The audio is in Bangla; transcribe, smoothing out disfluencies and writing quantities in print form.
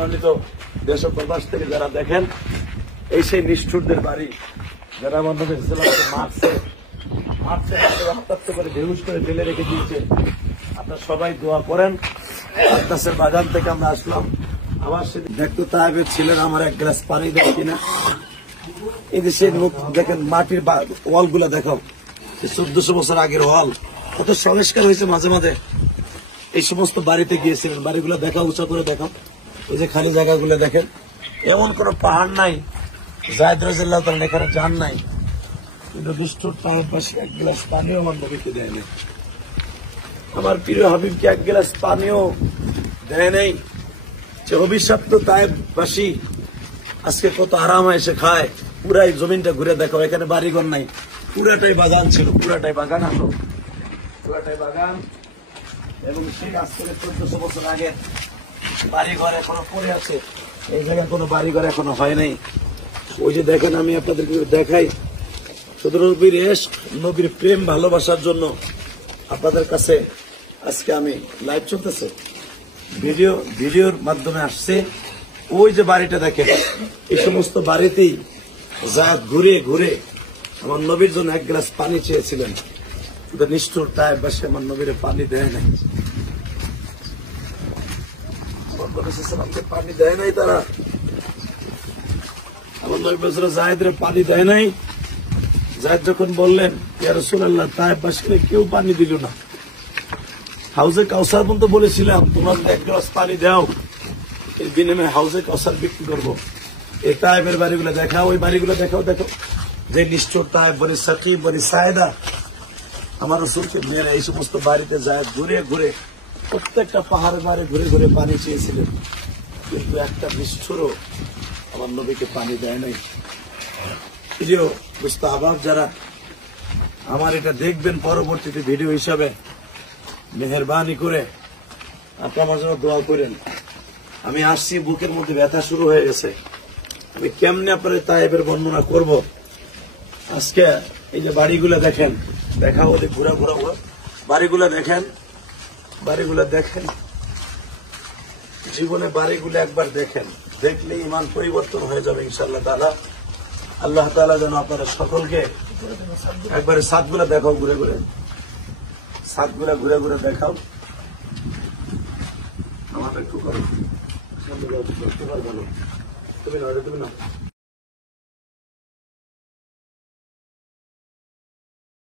সম্মানিত দেশ ও প্রবাস থেকে যারা দেখেন, এই সেই নিষ্ঠুরদের বাড়ি যারা আমার নবী ইসলামকে মারছে হঠাৎ করে বেহুশ করে ফেলে রেখে দিয়েছে। আপনারা সবাই দোয়া করেন। আত্মাসের বাগান থেকে আমরা আসলাম। আবার সেদিন দেখতো তাহেবের ছিলেন, আমার এক গ্লাস পানি দেয় কিনা। এই যে সেই দেখেন মাটির ওয়াল গুলা দেখাও, 1400 বছর আগের ওয়াল, কত সংস্কার হয়েছে। মাঝে মাঝে এই সমস্ত বাড়িতে গিয়েছিলেন, বাড়িগুলো দেখা উঁচা করে দেখাও। ওই যে খালি জায়গাগুলো দেখেন, এমন কোন পাহাড় নাই যায়েদ রাদিয়াল্লাহু তাআলা এখানে যান নাই, কিন্তু দুষ্টুর তাহেব পাশে এক গ্লাস পানিও আমার নবীকে দেয় নাই। আমার প্রিয় হাবিবকে এক গ্লাস পানিও দেয় নাই। যে অভিশপ্ত তায়েববাসী আজকে কত আরামে এসে খায়। পুরাই জমিনটা ঘুরে দেখো, এখানে বাড়িঘর নাই, পুরাটাই বাগান ছিল, পুরাটাই বাগান আসো, পুরাটাই বাগান। এবং সেই আজ থেকে 1400 বছর আগে বাড়িঘর এখনো পড়ে আছে। এই জায়গায় কোনো বাড়িঘর এখনো হয় নাই। ওই যে দেখেন, আমি আপনাদেরকে দেখাই, শুধু নবীর ইশক, নবীর প্রেম ভালোবাসার জন্য আপনাদের কাছে আজকে আমি লাইভ চলতেছে, ভিডিওর মাধ্যমে আসছে। ওই যে বাড়িটা দেখেন, এই সমস্ত বাড়িতেই যা ঘুরে ঘুরে আমার নবীর জন্য এক গ্লাস পানি চেয়েছিলেন। নিষ্ঠুর তায়েববাসী আমার নবীরে পানি দেয় নাই, পানি দেয় নাই। তারা আমার নবী জায়েদের পানি দেয় নাই। জায়েদ যখন বললেন ইয়া রাসূলুল্লাহ, তায়েববাসীকে কেউ পানি দিল না। হাউজে কাউসার পর্যন্ত বলেছিলাম, তোমরা এক গ্লাস পানি দাও, এর বিনিময়ে হাউজে কাউসার বিক্রি করবো। এই তায়েবের বাড়িগুলো দেখাও, ওই বাড়িগুলো দেখাও। দেখো যে নিষ্ঠুর তায়েব, বনি সাকিব, বনি সায়েদা আমার রাসূলকে মেরে এই সমস্ত বাড়িতে যায় ঘুরে ঘুরে, প্রত্যেকটা পাহাড়ে বাড়ি ঘুরে ঘুরে পানি চেয়েছিলেন, কিন্তু একটা নিষ্ঠুরও আমার নবীকে পানি দেয় নাই। প্রিয় মুস্তাহবাব যারা আমার এটা দেখবেন পরবর্তীতে ভিডিও হিসাবে, মেহেরবানি করে আপনারা আমার জন্য দোয়া করেন। আমি আসছি, বুকের মধ্যে ব্যথা শুরু হয়ে গেছে। আমি কেমনে আপনার তায়েবের বর্ণনা করব। আজকে এই যে বাড়িগুলো দেখেন, দেখা হলে ঘুরা ঘুরা বাড়িগুলো দেখেন, বাড়িগুলো দেখেন, জীবনে বাড়িগুলো একবার দেখেন, দেখলে ইমান পরিবর্তন হয়ে যাবে ইনশাআল্লাহ তাআলা। আল্লাহ তাআলা যেন আপনারা সকলকে একবারে ছাদগুলো দেখাও, ঘুরে ঘুরে ছাদগুলো ঘুরে ঘুরে দেখাও। আমার একটু করো, তুমি না